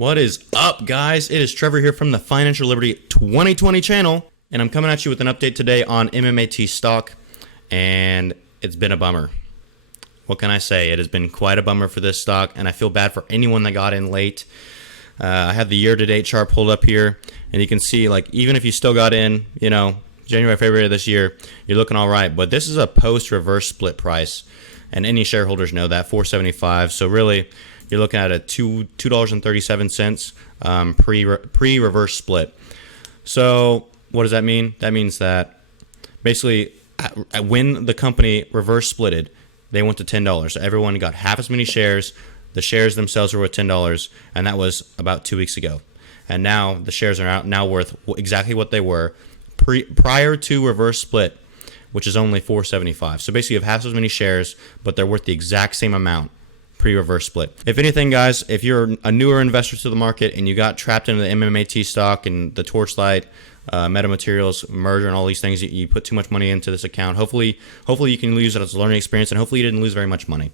What is up, guys? It is Trevor here from the Financial Liberty 2020 channel, and I'm coming at you with an update today on MMAT stock, and it's been a bummer. What can I say? It has been quite a bummer for this stock, and I feel bad for anyone that got in late. I have the year-to-date chart pulled up here, and you can see, like, even if you still got in, January, February of this year, you're looking all right. But this is a post-reverse split price, and any shareholders know that, $4.75. So really, you're looking at a $2.37 pre-reverse split. So what does that mean? That means that basically when the company reverse splitted, they went to $10. So everyone got half as many shares. The shares themselves were worth $10, and that was about 2 weeks ago. And now the shares are now worth exactly what they were prior to reverse split, which is only $4.75. So basically you have half as many shares, but they're worth the exact same amount pre-reverse split. If anything, guys, if you're a newer investor to the market and you got trapped into the MMAT stock and the Torchlight, Metamaterials merger and all these things, you put too much money into this account. Hopefully you can use it as a learning experience, and hopefully you didn't lose very much money,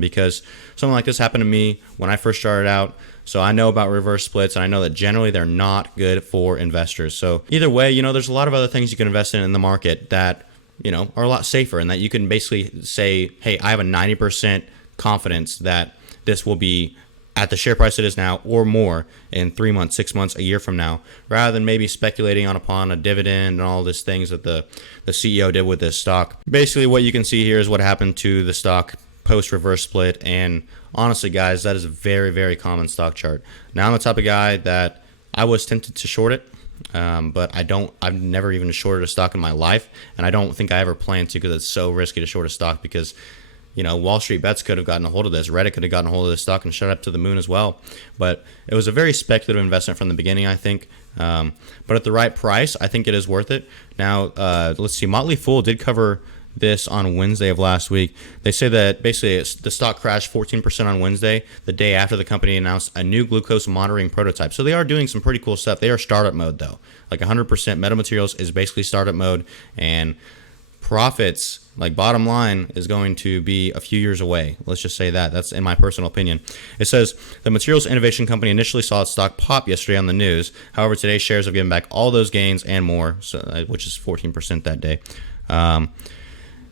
because something like this happened to me when I first started out. So I know about reverse splits, and I know that generally they're not good for investors. So either way, there's a lot of other things you can invest in the market that are a lot safer, and that you can basically say, hey, I have a 90% confidence that this will be at the share price it is now or more in 3 months, 6 months, a year from now, rather than maybe speculating upon a dividend and all these things that the CEO did with this stock. Basically, what you can see here is what happened to the stock post reverse split, and honestly, guys, that is a very, very common stock chart. Now, I'm the type of guy that I was tempted to short it, but I've never even shorted a stock in my life, and I don't think I ever plan to, because it's so risky to short a stock, because Wall Street Bets could have gotten a hold of this. Reddit could have gotten a hold of this stock and shot up to the moon as well. But it was a very speculative investment from the beginning, I think. But at the right price, I think it is worth it. Now, let's see. Motley Fool did cover this on Wednesday of last week. They say that basically the stock crashed 14% on Wednesday, the day after the company announced a new glucose monitoring prototype. So they are doing some pretty cool stuff. They are startup mode, though. Like 100%. Metamaterials is basically startup mode, and profits, like bottom line, is going to be a few years away. Let's just say that. That's in my personal opinion. It says the materials innovation company initially saw its stock pop yesterday on the news. However, today's shares have given back all those gains and more, which is 14% that day.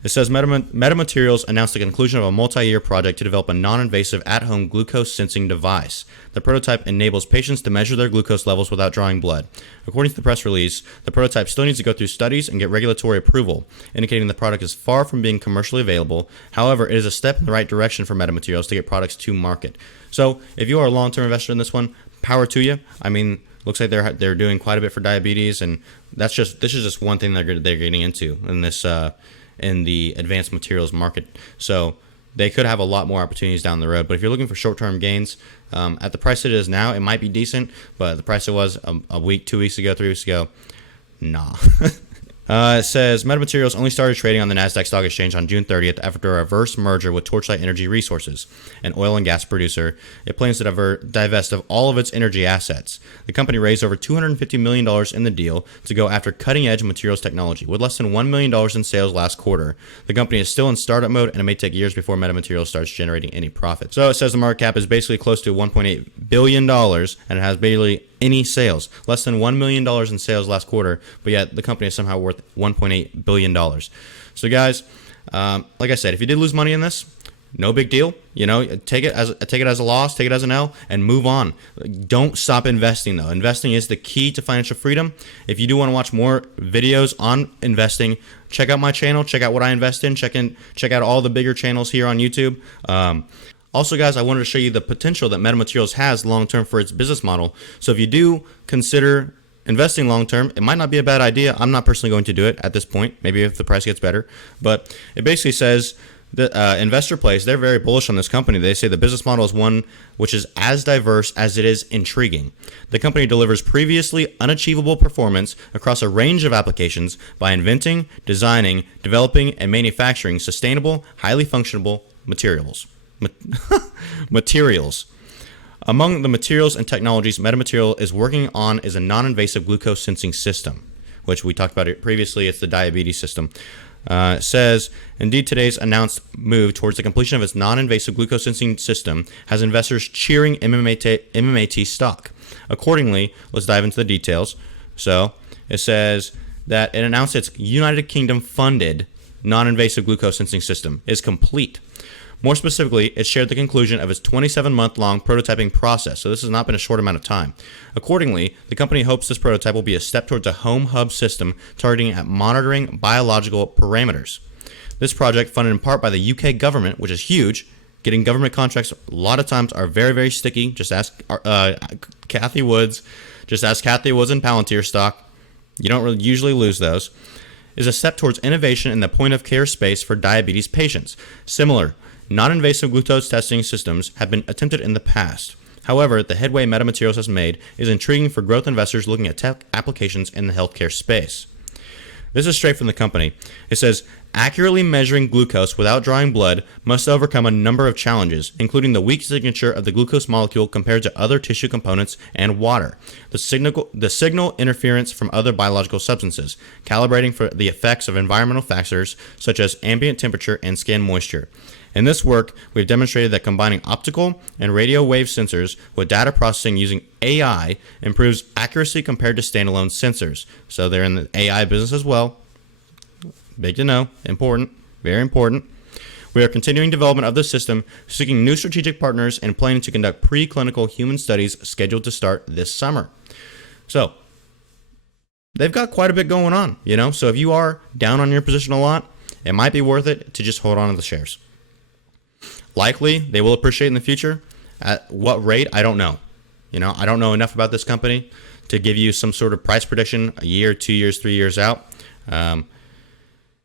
It says Metamaterials announced the conclusion of a multi-year project to develop a non-invasive at-home glucose sensing device. The prototype enables patients to measure their glucose levels without drawing blood. According to the press release, the prototype still needs to go through studies and get regulatory approval, indicating the product is far from being commercially available. However, it is a step in the right direction for Metamaterials to get products to market. So, if you are a long-term investor in this one, power to you. I mean, looks like they're doing quite a bit for diabetes, and this is just one thing they're getting into in this in the advanced materials market. So they could have a lot more opportunities down the road. But if you're looking for short-term gains, at the price it is now, it might be decent, but the price it was a week, 2 weeks ago, 3 weeks ago, nah. It says Metamaterials only started trading on the NASDAQ Stock Exchange on June 30th after a reverse merger with Torchlight Energy Resources, an oil and gas producer. It plans to divest of all of its energy assets. The company raised over $250 million in the deal to go after cutting-edge materials technology. With less than $1 million in sales last quarter, the company is still in startup mode, and it may take years before Metamaterials starts generating any profit. So it says the market cap is basically close to $1.8 billion, and it has barely any sales. Less than $1 million in sales last quarter, but yet the company is somehow worth $1.8 billion. So guys, like I said, if you did lose money in this, no big deal. Take it as a loss, take it as an L, and move on. Don't stop investing, though. Investing is the key to financial freedom. If you do want to watch more videos on investing, check out my channel, check out what I invest in, check out all the bigger channels here on YouTube. Also, guys, I wanted to show you the potential that Metamaterials has long-term for its business model. So if you do consider investing long-term, it might not be a bad idea. I'm not personally going to do it at this point, maybe if the price gets better. But it basically says that Investor Place, they're very bullish on this company. They say the business model is one which is as diverse as it is intriguing. The company delivers previously unachievable performance across a range of applications by inventing, designing, developing, and manufacturing sustainable, highly functional materials. Among the materials and technologies Metamaterial is working on is a non-invasive glucose sensing system, which we talked about it previously. It's the diabetes system. It says, indeed, today's announced move towards the completion of its non-invasive glucose sensing system has investors cheering MMAT stock. Accordingly, let's dive into the details. So it says that it announced its United Kingdom funded non-invasive glucose sensing system is complete. More specifically, it shared the conclusion of its 27-month-long prototyping process, so this has not been a short amount of time. Accordingly, the company hopes this prototype will be a step towards a home hub system targeting at monitoring biological parameters. This project, funded in part by the UK government, which is huge, getting government contracts a lot of times are very, very sticky. Just ask Kathy Woods. Just ask Kathy Woods and Palantir stock. You don't really usually lose those. Is a step towards innovation in the point-of-care space for diabetes patients. Similar non-invasive glucose testing systems have been attempted in the past. However, the headway Metamaterials has made is intriguing for growth investors looking at tech applications in the healthcare space. This is straight from the company. It says, accurately measuring glucose without drawing blood must overcome a number of challenges, including the weak signature of the glucose molecule compared to other tissue components and water, the signal interference from other biological substances, calibrating for the effects of environmental factors such as ambient temperature and skin moisture. In this work, we've demonstrated that combining optical and radio wave sensors with data processing using AI improves accuracy compared to standalone sensors. So they're in the AI business as well. Big to know. Important. Very important. We are continuing development of the system, seeking new strategic partners, and planning to conduct preclinical human studies scheduled to start this summer. So they've got quite a bit going on, So if you are down on your position a lot, it might be worth it to just hold on to the shares. Likely, they will appreciate in the future. At what rate, I don't know. I don't know enough about this company to give you some sort of price prediction a year, 2 years, 3 years out. And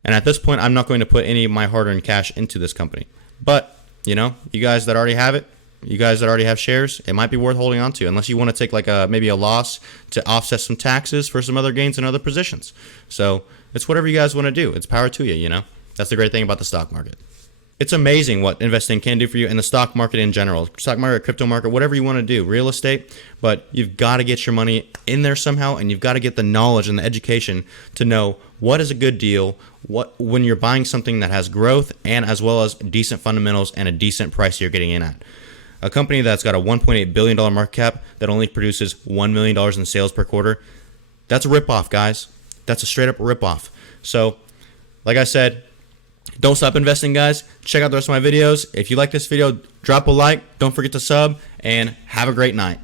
at this point, I'm not going to put any of my hard-earned cash into this company. But, you guys that already have it, you guys that already have shares, it might be worth holding on to, unless you want to take maybe a loss to offset some taxes for some other gains in other positions. So it's whatever you guys want to do. It's power to you, That's the great thing about the stock market. It's amazing what investing can do for you in the stock market in general. Stock market, crypto market, whatever you want to do, real estate. But you've got to get your money in there somehow, and you've got to get the knowledge and the education to know what is a good deal, when you're buying something that has growth and as well as decent fundamentals and a decent price you're getting in at. A company that's got a $1.8 billion market cap that only produces $1 million in sales per quarter, that's a ripoff, guys. That's a straight up ripoff. So, like I said, don't stop investing, guys. Check out the rest of my videos. If you like this video, drop a like. Don't forget to sub, and have a great night.